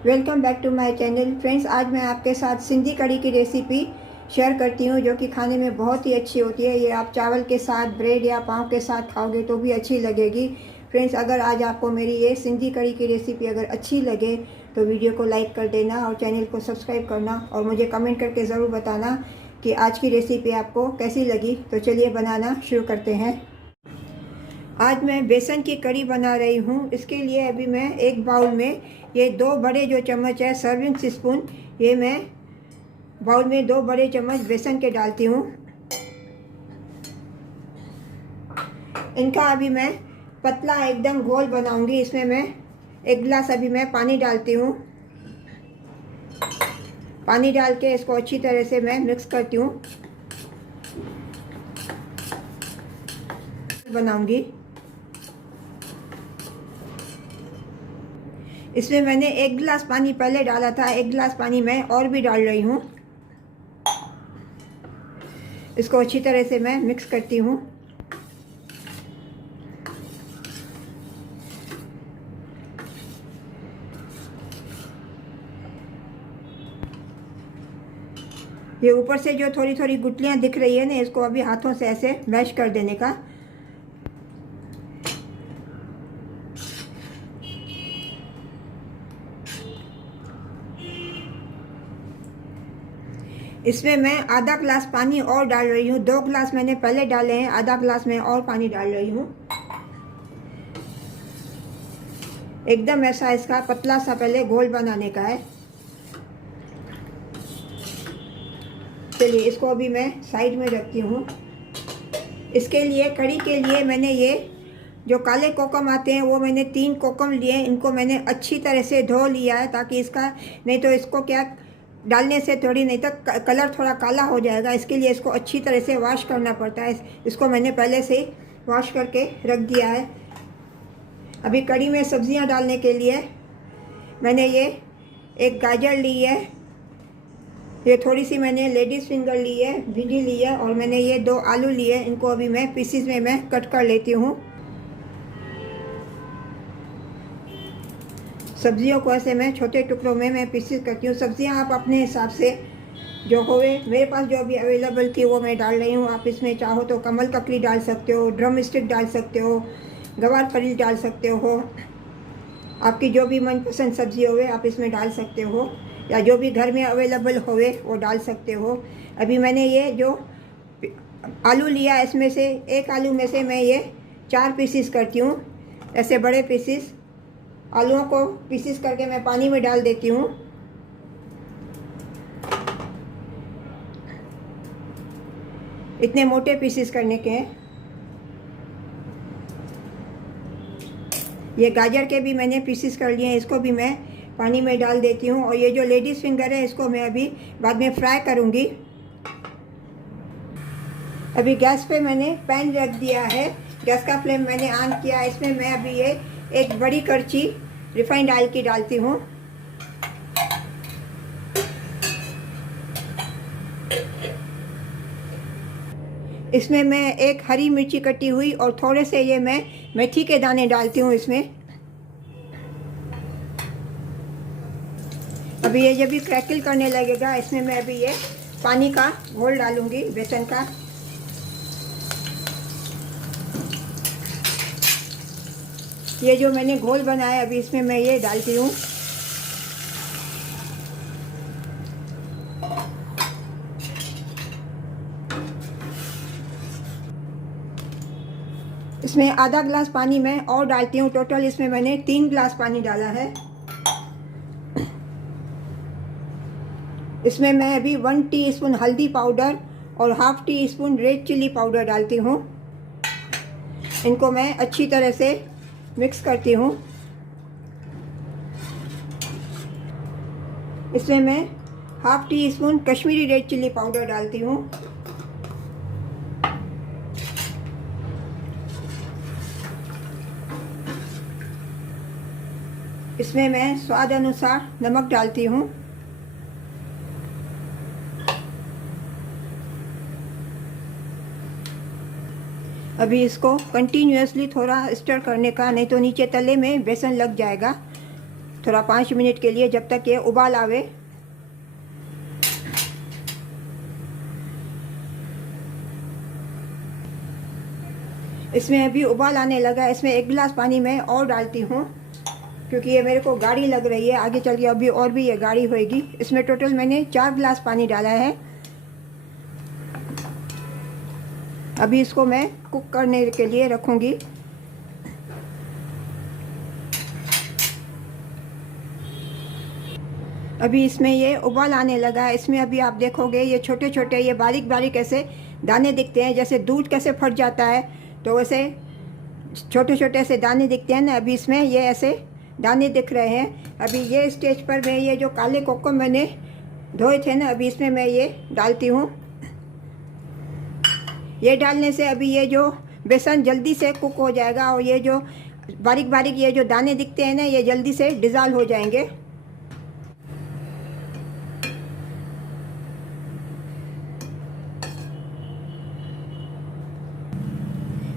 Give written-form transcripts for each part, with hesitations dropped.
Welcome back to my channel friends. आज मैं आपके साथ सिंधी कढ़ी की रेसिपी शेयर करती हूँ जो कि खाने में बहुत ही अच्छी होती है। ये आप चावल के साथ, ब्रेड या पाव के साथ खाओगे तो भी अच्छी लगेगी। फ्रेंड्स, अगर आज आपको मेरी ये सिंधी कढ़ी की रेसिपी अगर अच्छी लगे तो वीडियो को लाइक कर देना और चैनल को सब्सक्राइब करना और मुझे कमेंट करके ज़रूर बताना कि आज की रेसिपी आपको कैसी लगी। तो चलिए बनाना शुरू करते हैं। आज मैं बेसन की कढ़ी बना रही हूँ। इसके लिए अभी मैं एक बाउल में ये 2 बड़े जो चम्मच है सर्विंग स्पून, ये मैं बाउल में 2 बड़े चम्मच बेसन के डालती हूँ। इनका अभी मैं पतला एकदम घोल बनाऊंगी। इसमें मैं 1 गिलास अभी मैं पानी डालती हूँ। पानी डाल के इसको अच्छी तरह से मैं मिक्स करती हूँ, बनाऊंगी। इसमें मैंने 1 गिलास पानी पहले डाला था, 1 गिलास पानी मैं और भी डाल रही हूँ। इसको अच्छी तरह से मैं मिक्स करती हूँ। ये ऊपर से जो थोड़ी थोड़ी गुठलियाँ दिख रही है ना, इसको अभी हाथों से ऐसे मैश कर देने का। इसमें मैं आधा गिलास पानी और डाल रही हूँ। 2 गिलास मैंने पहले डाले हैं, आधा गिलास मैं और पानी डाल रही हूँ। एकदम ऐसा इसका पतला सा पहले घोल बनाने का है। चलिए इसको अभी मैं साइड में रखती हूँ। इसके लिए, कढ़ी के लिए मैंने ये जो काले कोकम आते हैं वो मैंने 3 कोकम लिए। इनको मैंने अच्छी तरह से धो लिया है ताकि इसका, नहीं तो इसको क्या डालने से थोड़ी, नहीं तो कलर थोड़ा काला हो जाएगा। इसके लिए इसको अच्छी तरह से वॉश करना पड़ता है। इसको मैंने पहले से ही वॉश करके रख दिया है। अभी कढ़ी में सब्जियां डालने के लिए मैंने ये 1 गाजर ली है, ये थोड़ी सी मैंने लेडीज़ फिंगर ली है, भिंडी ली है, और मैंने ये 2 आलू लिए। इनको अभी मैं पीसीज में मैं कट कर लेती हूँ। सब्जियों को ऐसे मैं छोटे टुकड़ों में मैं पीसीज करती हूँ। सब्जियाँ आप अपने हिसाब से जो होवे, मेरे पास जो अभी अवेलेबल थी वो मैं डाल रही हूँ। आप इसमें चाहो तो कमल ककड़ी डाल सकते हो, ड्रम स्टिक डाल सकते हो, गवार फली डाल सकते हो। आपकी जो भी मनपसंद सब्जी होवे आप इसमें डाल सकते हो, या जो भी घर में अवेलेबल होवे वो डाल सकते हो। अभी मैंने ये जो आलू लिया, इसमें से 1 आलू में से मैं ये 4 पीसीस करती हूँ। ऐसे बड़े पीसीस आलूओं को पीसीस करके मैं पानी में डाल देती हूँ। इतने मोटे पीसीस करने के हैं। ये गाजर के भी मैंने पीसीस कर लिए हैं, इसको भी मैं पानी में डाल देती हूँ। और ये जो लेडीज़ फिंगर है इसको मैं अभी बाद में फ्राई करूँगी। अभी गैस पे मैंने पैन रख दिया है, गैस का फ्लेम मैंने ऑन किया। इसमें मैं अभी ये 1 बड़ी करछी रिफाइंड ऑयल की डालती हूँ। इसमें मैं 1 हरी मिर्ची कटी हुई और थोड़े से ये मैं मेथी के दाने डालती हूँ इसमें। अभी ये जब भी क्रैकल करने लगेगा, इसमें मैं अभी ये पानी का घोल डालूंगी, बेसन का। ये जो मैंने घोल बनाया अभी इसमें मैं ये डालती हूँ। इसमें आधा गिलास पानी मैं और डालती हूँ। टोटल इसमें मैंने 3 गिलास पानी डाला है। इसमें मैं अभी 1 टीस्पून हल्दी पाउडर और ½ टीस्पून रेड चिली पाउडर डालती हूँ। इनको मैं अच्छी तरह से मिक्स करती हूँ। इसमें मैं ½ teaspoon Kashmiri red chilli powder डालती हूँ। इसमें मैं स्वाद अनुसार नमक डालती हूँ। अभी इसको कंटिन्यूअसली थोड़ा स्टर करने का, नहीं तो नीचे तले में बेसन लग जाएगा। थोड़ा 5 मिनट के लिए, जब तक ये उबाल आवे। इसमें अभी उबाल आने लगा। इसमें 1 गिलास पानी मैं और डालती हूँ, क्योंकि ये मेरे को गाढ़ी लग रही है। आगे चल के अभी और भी ये गाढ़ी होएगी। इसमें टोटल मैंने 4 गिलास पानी डाला है। अभी इसको मैं कुक करने के लिए रखूँगी। अभी इसमें ये उबाल आने लगा है। इसमें अभी आप देखोगे ये छोटे छोटे, ये बारीक बारीक ऐसे दाने दिखते हैं। जैसे दूध कैसे फट जाता है, तो वैसे छोटे छोटे ऐसे दाने दिखते हैं ना। अभी इसमें ये ऐसे दाने दिख रहे हैं। अभी ये स्टेज पर मैं ये जो काले कोकम मैंने धोए थे ना, अभी इसमें मैं ये डालती हूँ। ये डालने से अभी ये जो बेसन जल्दी से कुक हो जाएगा, और ये जो बारीक बारीक ये जो दाने दिखते हैं ना, ये जल्दी से डिज़ोल्व हो जाएंगे।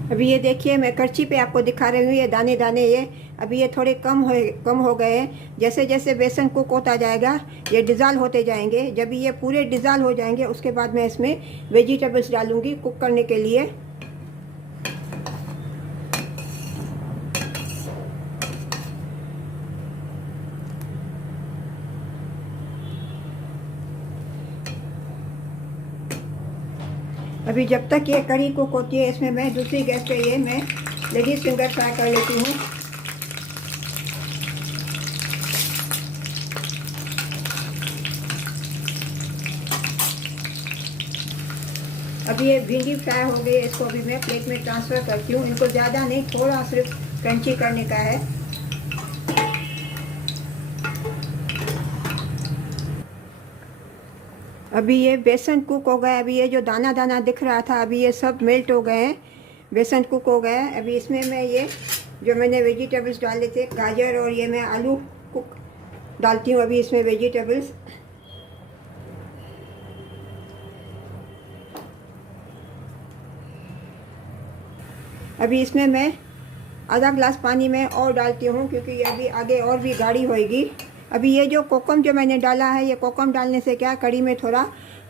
अभी ये देखिए, मैं करछी पे आपको दिखा रही हूँ। ये दाने दाने ये अभी ये थोड़े कम हो गए हैं। जैसे जैसे बेसन कुक होता जाएगा, ये डिज़ोल्व होते जाएंगे। जब ये पूरे डिज़ोल्व हो जाएंगे, उसके बाद मैं इसमें वेजिटेबल्स डालूँगी कुक करने के लिए। अभी जब तक ये कड़ी कुक होती है, इसमें मैं दूसरी गैस पे ये मैं लेडीज फिंगर फ्राई कर लेती हूँ। अभी ये भिंडी फ्राई हो गई है। इसको अभी मैं प्लेट में ट्रांसफ़र करती हूँ। इनको ज़्यादा नहीं, थोड़ा सिर्फ क्रंची करने का है। अभी ये बेसन कुक हो गया। अभी ये जो दाना दाना दिख रहा था, अभी ये सब मेल्ट हो गए हैं, बेसन कुक हो गया है। अभी इसमें मैं ये जो मैंने वेजिटेबल्स डाले थे, गाजर और ये मैं आलू कुक डालती हूँ अभी इसमें वेजिटेबल्स। अभी इसमें मैं आधा ग्लास पानी में और डालती हूँ, क्योंकि ये अभी आगे और भी गाढ़ी होएगी। अभी ये जो कोकम जो मैंने डाला है, ये कोकम डालने से क्या कड़ी में थोड़ा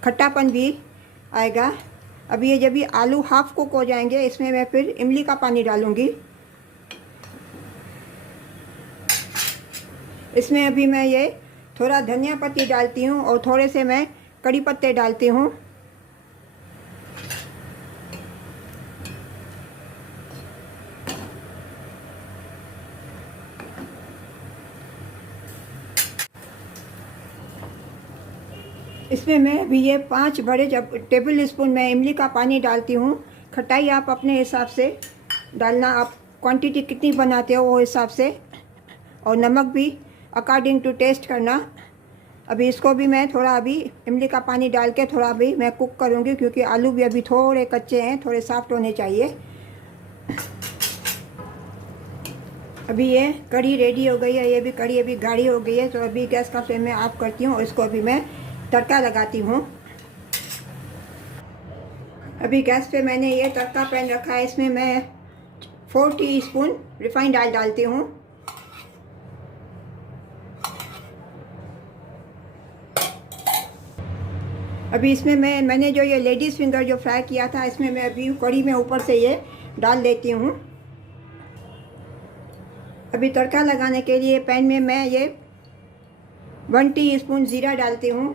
खट्टापन भी आएगा। अभी ये जब भी आलू हाफ कुक हो जाएंगे, इसमें मैं फिर इमली का पानी डालूँगी। इसमें अभी मैं ये थोड़ा धनिया पत्ती डालती हूँ, और थोड़े से मैं कड़ी पत्ते डालती हूँ। इसमें मैं अभी ये 5 बड़े टेबल स्पून मैं इमली का पानी डालती हूँ। खटाई आप अपने हिसाब से डालना, आप क्वांटिटी कितनी बनाते हो वो हिसाब से, और नमक भी अकॉर्डिंग टू टेस्ट करना। अभी इसको भी मैं थोड़ा अभी इमली का पानी डाल के थोड़ा अभी मैं कुक करूँगी, क्योंकि आलू भी अभी थोड़े कच्चे हैं, थोड़े सॉफ्ट होने चाहिए। अभी ये कड़ी रेडी हो गई है। ये भी कड़ी अभी गाढ़ी हो गई है, तो अभी गैस का फ्लेम मैं ऑफ करती हूँ और इसको अभी मैं तड़का लगाती हूँ। अभी गैस पे मैंने ये तड़का पैन रखा है। इसमें मैं 4 टीस्पून रिफाइंड ऑयल डालती हूँ। अभी इसमें मैंने जो ये लेडीज़ फिंगर जो फ्राई किया था, इसमें मैं अभी कड़ी में ऊपर से ये डाल देती हूँ। अभी तड़का लगाने के लिए पैन में मैं ये 1 टीस्पून ज़ीरा डालती हूँ।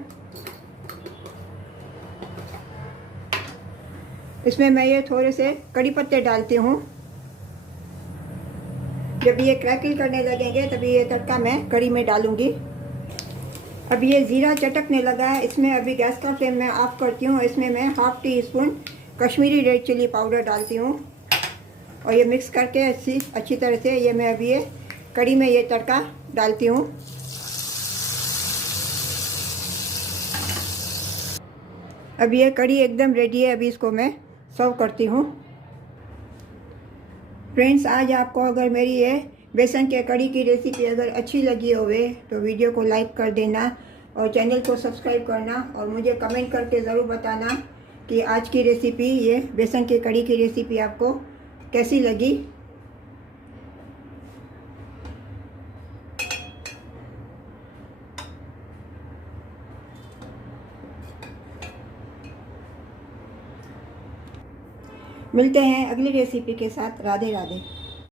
इसमें मैं ये थोड़े से कड़ी पत्ते डालती हूँ। जब ये क्रैकल करने लगेंगे, तभी ये तड़का मैं कड़ी में डालूँगी। अभी ये ज़ीरा चटकने लगा है। इसमें अभी गैस का फ्लेम मैं ऑफ करती हूँ। इसमें मैं ½ teaspoon Kashmiri red chilli powder डालती हूँ, और ये मिक्स करके अच्छी तरह से ये मैं अभी ये कड़ी में ये तड़का डालती हूँ। अभी ये कड़ी एकदम रेडी है। अभी इसको मैं सर्व करती हूँ। फ्रेंड्स, आज आपको अगर मेरी ये बेसन के कड़ी की रेसिपी अगर अच्छी लगी होवे तो वीडियो को लाइक कर देना, और चैनल को सब्सक्राइब करना, और मुझे कमेंट करके ज़रूर बताना कि आज की रेसिपी, ये बेसन की कड़ी की रेसिपी आपको कैसी लगी। मिलते हैं अगली रेसिपी के साथ। राधे राधे।